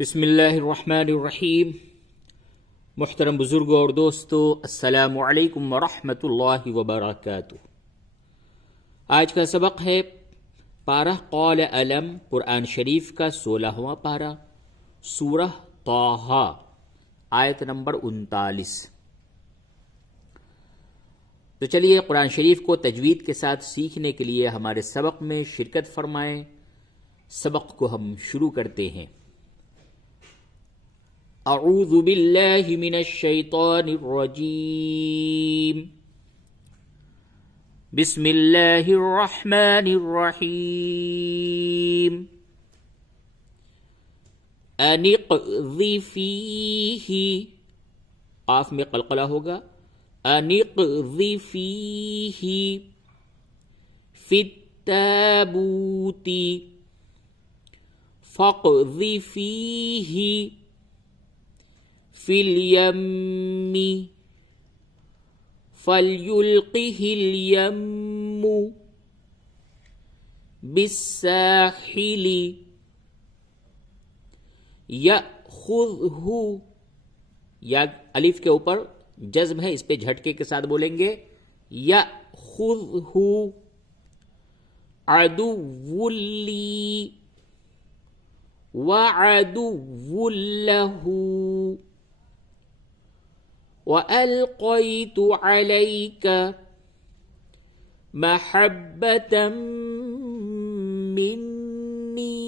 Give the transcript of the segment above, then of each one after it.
बिस्मिल्लाहिर्रहमानिर्रहीम। मुहतरम बुजुर्गों और दोस्तों, अस्सलामु अलैकुम वरहमतुल्लाहि वबरकातुहू। आज का सबक है पारा क़ौल अलम, कुरान शरीफ का 16वां पारा, सूरह ताहा, आयत नंबर 39। तो चलिए कुरान शरीफ को तजवीद के साथ सीखने के लिए हमारे सबक में शिरकत फरमाएं। सबक को हम शुरू करते हैं। अऊज़ु बिल्लाहि मिनश शैतानिर रजीम। बिस्मिल्लाहिर रहमानिर रहीम। अनिक़ज़िफ़ीहि, क़ाफ़ में क़लक़ला होगा। अनिक़ज़िफ़ीहि फ़ित्ताबूति फ़क़ज़िफ़ीहि फ़िल यम्मि फ़लयुल्क़िहिल यम्मु बिस्साहिलि यअख़ुज़हु, या अलिफ के ऊपर जज़्म है, इस पे झटके के साथ बोलेंगे। यअख़ुज़हु अदुव्वुल्ली वअदुव्वुल्लहु वअल्क़यतु अलैका महब्बतम मिन्नी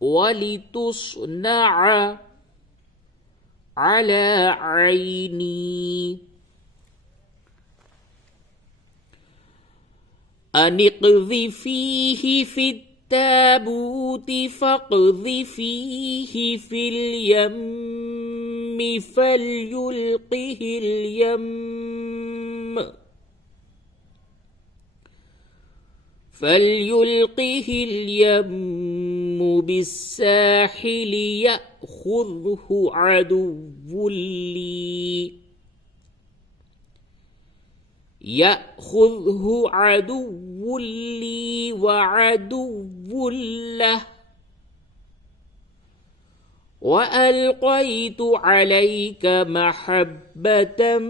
वलितुस्नअ अला ऐनी। अनिक़ज़िफ़ीहि फ़ित्ताबूति फ़क़ज़िफ़ीहि फ़िल यम्मि फ़लयुल्क़िहिल यम्मु बिस्साहिलि यअख़ुज़हु अदुव्वुल्ली वअदुव्वुल्लहु वअल्क़यतु अलैका महब्बतम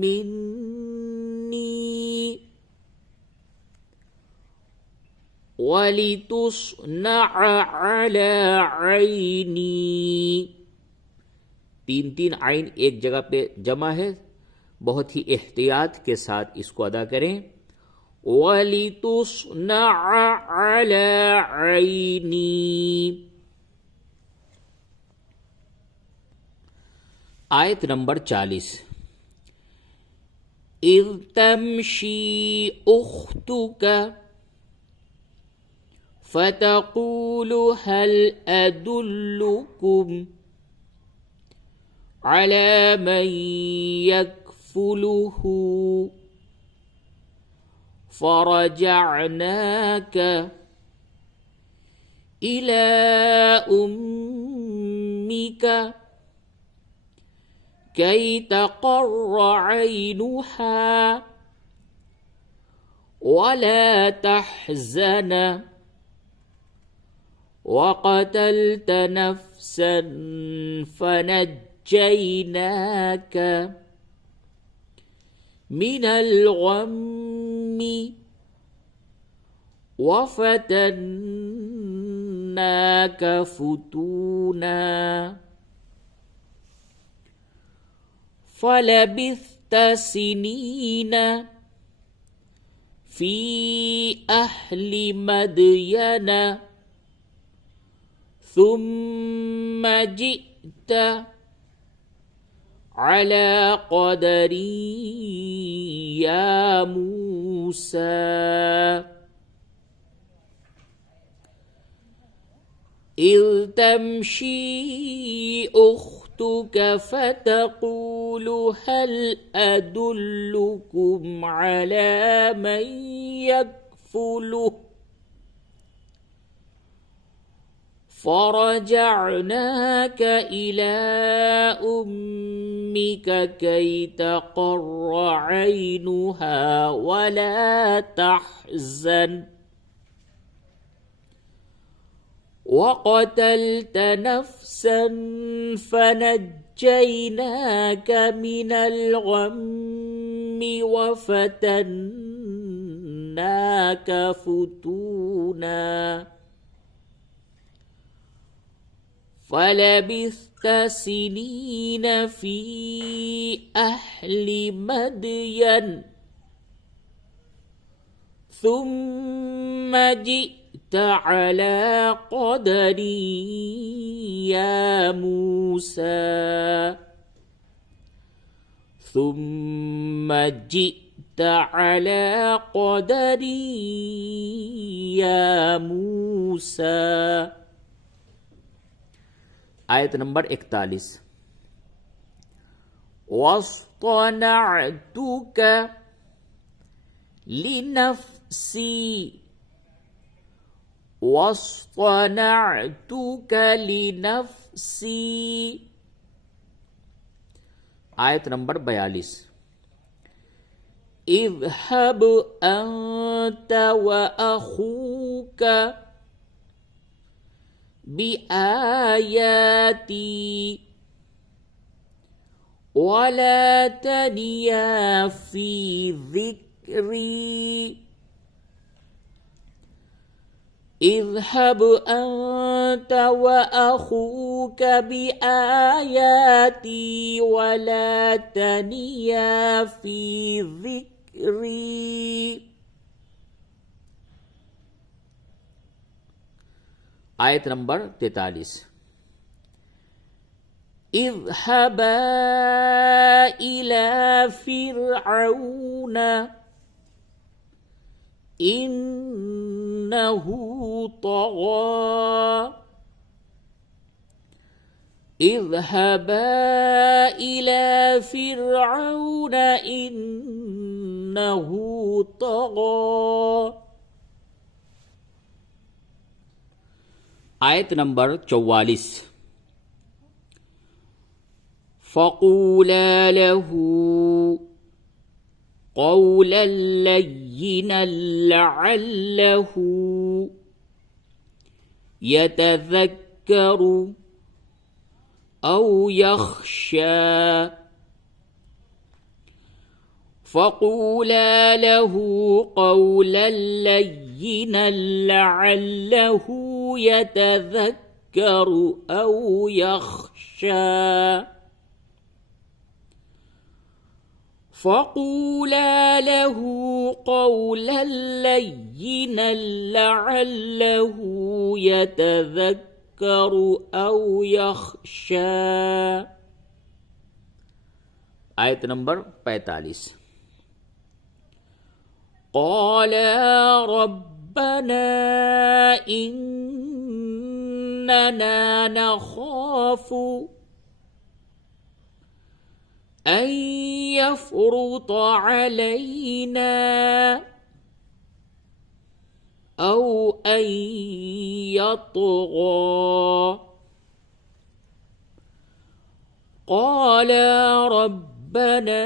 मिन्नी वलितुस्नअ अला ऐनी। तीन आइन एक जगह पे जमा है, बहुत ही एहतियात के साथ इसको अदा करें। वलितुस्नअ अला ऐनी। आयत नंबर 40। इज़ तमशी उख्तुका फ़तक़ूलु हल अदुल्लुकुम अला मन यकफ़ुलुहु फ़रजअनाका इला उम्मिका कै तक़र्र ऐनुहा वला तहज़न वक़तल्त नफ़्सन फ़नज्जयनाका मिनल ग़म्मि वफ़तन्नाका फ़ुतूना फ़लबिस्त सिनीन फ़ी अहलि मदयन सुम्म जि'त अला क़दरी या मूसा। इज़ तमशी उख्तुका फ़तक़ूलु हल अदुल्लुकुम अला मन यकफ़ुलुहु फ़रजअनाक इला उम्मिक कै तक़र्र ऐनुहा वला तहज़न وقتلت نفسا فنجيناك من الغم وفتناك فتونا فلبثت سنين في أهل مدين ثم جئت على قدري يا موسى ثم جئت على قدري يا موسى. आयत नंबर 41 वस्तनअतुक लिनफ्सी वस्तनअतुक लिनफ्सी. आयत नंबर 42 इज़हब अंत व अखूक बिआयाती वला तनिया फी ज़िक्री. इज़हब अंत व अखूक बिआयाती वला तनिया फी ज़िक्री. आयत नंबर 43 इज़हबा इला फ़िरऔन इन्नहु तग़ा. इज़हबा इला फ़िरऔन इन्नहु तग़ा. आयत नंबर 44 फ़क़ूला लहू क़ौलन लय्यिनन लअल्लहू यतज़क्करु औ यख़्शा. फ़क़ूला लहू क़ौलन लय्यिनन लअल्लहू यतज़क्करु औ यख़्शा. फ़क़ूला लहू क़ौलन लय्यिनन लअल्लहू यतज़क्करु औ यख़्शा. आयत नंबर 45 क़ाला रब्बना इन्नना नख़ाफ़ु अन यफ़्रुत अलैना औ अन यत्ग़ा. क़ाला रब्बना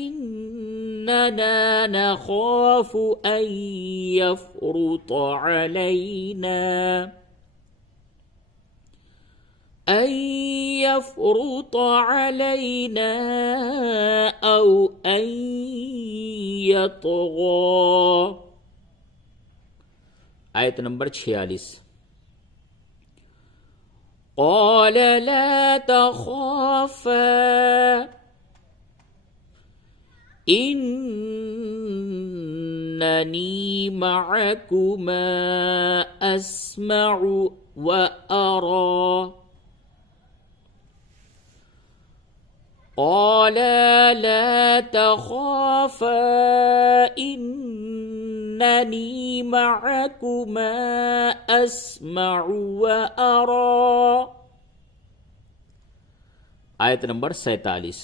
इन्नना नख़ाफ़ु अन यफ़्रुत अलैना औ अन यत्ग़ा. आयत नंबर 46 क़ाल ला तख़ाफ़ा इन्ननी मअकुमा अस्मअु व अरा. क़ाल ला तख़ाफ़ा इन्ननी मअकुमा अस्मअु व अरा. आयत नंबर 47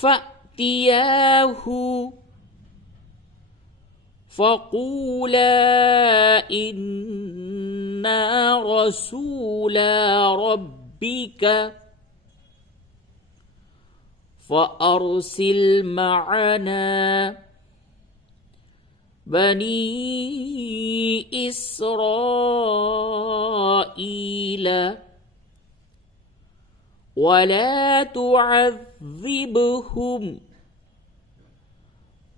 फ़अतियाहु फ़क़ूला इन्ना रसूला रब्बिक फ़अरसिल मअना بني إسرائيل ولا تعذبهم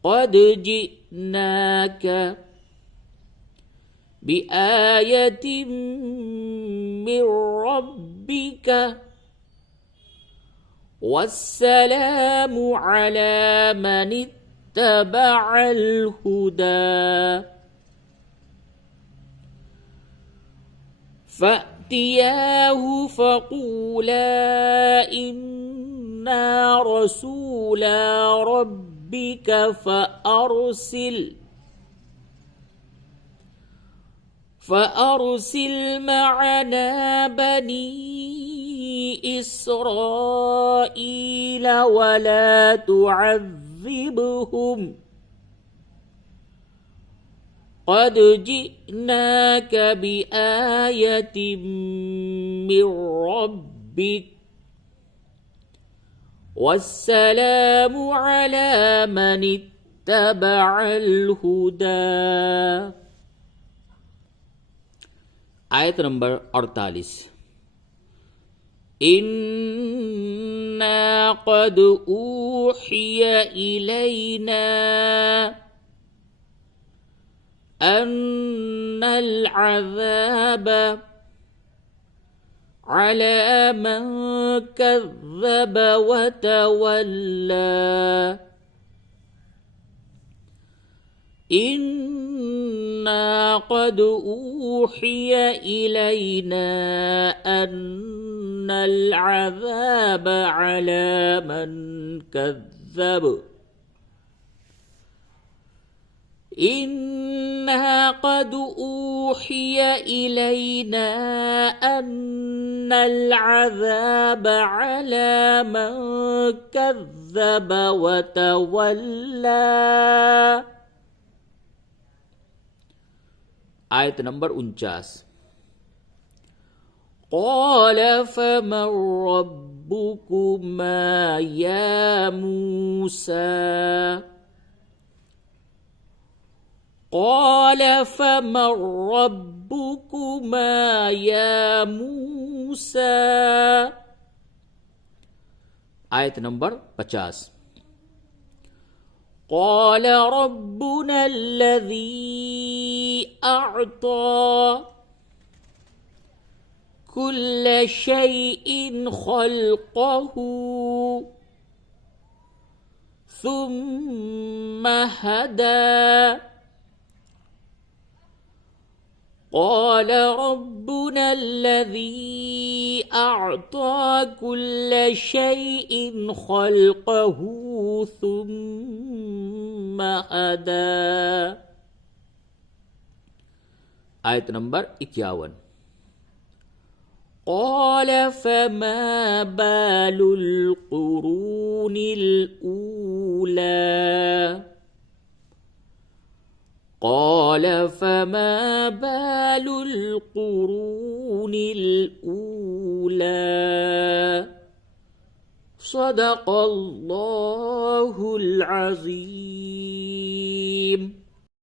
قد جئناك بآية من ربك والسلام على من اتبع الهدى فأتياه فقولا إنا رسولا ربك فأرسل معنا بني إسرائيل ولا تعذبهم قد جئناك بآية من ربك والسلام على من اتبع الهدى. आयत नंबर 48 इन्ना क़द ऊहिय इलैना अन्नल अज़ाब अला मन कज़्ज़ब व तवल्ला إنا قد أوحي إلينا أن العذاب على من كذب إنا قد أوحي إلينا أن العذاب على من كذب وتولى. आयत नंबर 49 قال فمن ربكما يا موسى قال فمن ربكما يا موسى. आयत नंबर 50 قال ربنا الذي أعطى كل شيء خلقه ثم هدى قال ربنا الذي أعطى كل شيء خلقه ثم هدى. आयत नंबर 51 قال فما بال القرون الأولى قال فما بال القرون الأولى. صدق الله العظيم.